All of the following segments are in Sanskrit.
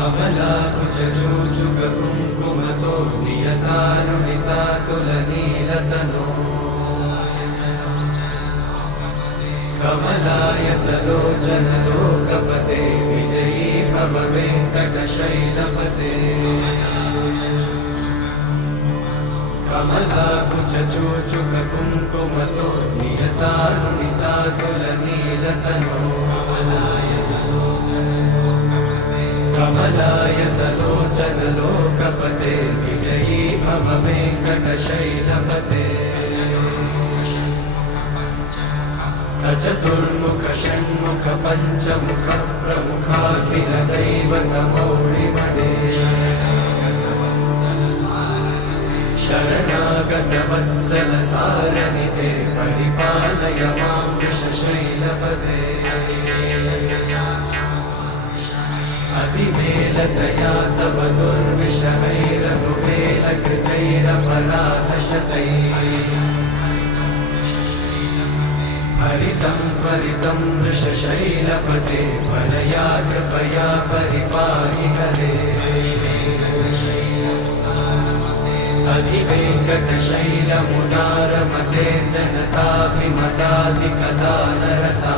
कमलाकुचूचुककुङ्कुमतो नियतारुणितातुलनीलतनो कमलायतलोचनलोकपते विजयी भव वेङ्कटशैलपते कमलाकुचूचुककुङ्कुमतो नियतारुणितातुलनीलतनो कमलायतलोचनलोकपते विजयी भव वेङ्कटशैलपते सचतुर्मुख षण्मुख पञ्चमुख प्रमुखाखिल दैवतमौळिमणे शरणागत वत्सल सारनिधे परिपालय मां वृषशैलपते अतिवेलतया तव दुर्विषहैरनुवेलकृतैरपराधशतैः हरितं त्वरितं वृषशैलपते वरया कृपया परिपाहि हरे अधिवेङ्कटशैलमुदारमते जनताभिमताधिकदानरता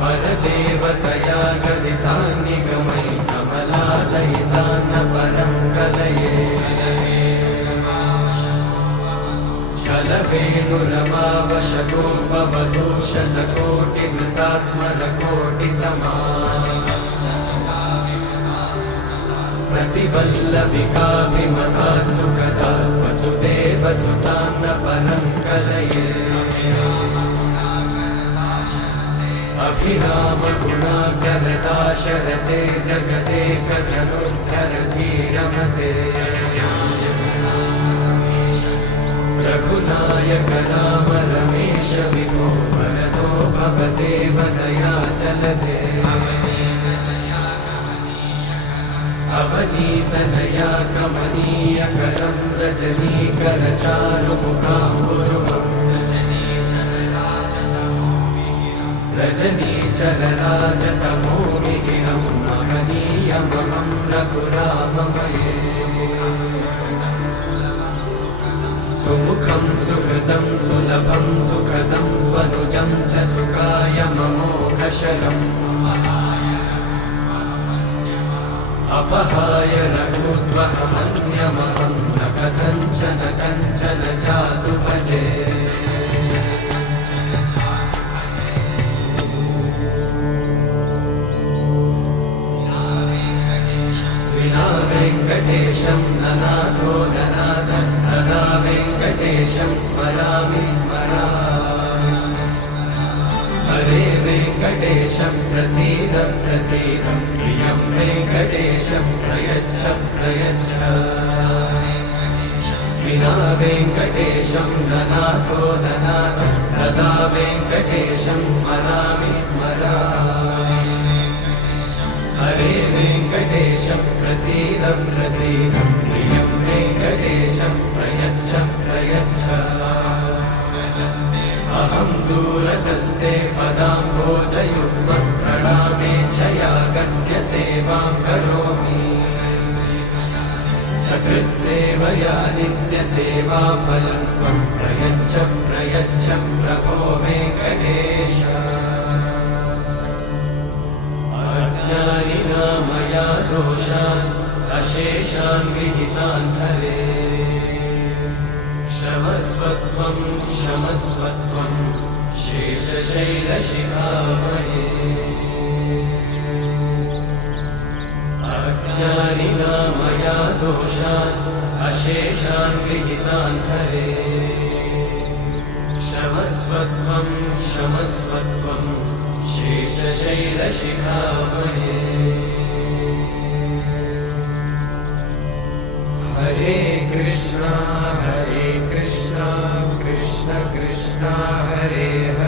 परदेवतया गदितान्निगमै कमलादयितान्न परं कलये कलवेणुरमावशतोपवधूशतकोटिवृतात्स्मरकोटिसमा प्रतिवल्लविकाभिमतात् सुखदात् वसुदेवसुतान्न परं कलये अभिरामगुणाकरदाशरथे जगदेकधनुर्धरधीरमते रघुनायक राम रमेश विभो वरदो भवदेव दयाचलधे अवनीतनया कमनीयकरं रजनीकरचारुमुखाम्बुरुहम् रजनीचरराजतमोमिहिरं महनीयमहं रघुराममये सुमुखं सुहृदं सुलभं सुखदं स्वनुजं च सुखायममोघशरम् अपहाय रघुत्वहमन्यमहं न कथञ्चन कञ्चन जातु भजे विना वेङ्कटेशं ननाथो ननाथः सदा वेङ्कटेशं स्मरामि स्मरामि हरे वेङ्कटेशं प्रसीद प्रसीद प्रियं वेङ्कटेशं प्रयच्छ प्रयच्छ विना वेङ्कटेशं ननाथो ननाथः सदा वेङ्कटेशं स्मरामि स्मरामि हरे वेङ्कटेशं प्रसीद प्रसीद प्रियं वेङ्कटेशं प्रयच्छ प्रयच्छ अहं दूरतस्ते पदाम्भोजयुग्मं प्रणामेच्छया गद्य सेवां करोमि सकृत्सेवया नित्यसेवाफलं त्वं प्रयच्छ प्रयच्छ प्रभो वेङ्कटेश अज्ञानिना मया दोषान् अशेषान् विहितान् हरे क्षमस्वत्वं क्षमस्वत्वं शेषशैलशिखामणे अज्ञानिना मया दोषान् अशेषान् विहितान् हरे क्षमस्वत्वं क्षमस्वत्वं शेषशैलशिखामणे हरे कृष्णा कृष्ण कृष्ण हरे हरे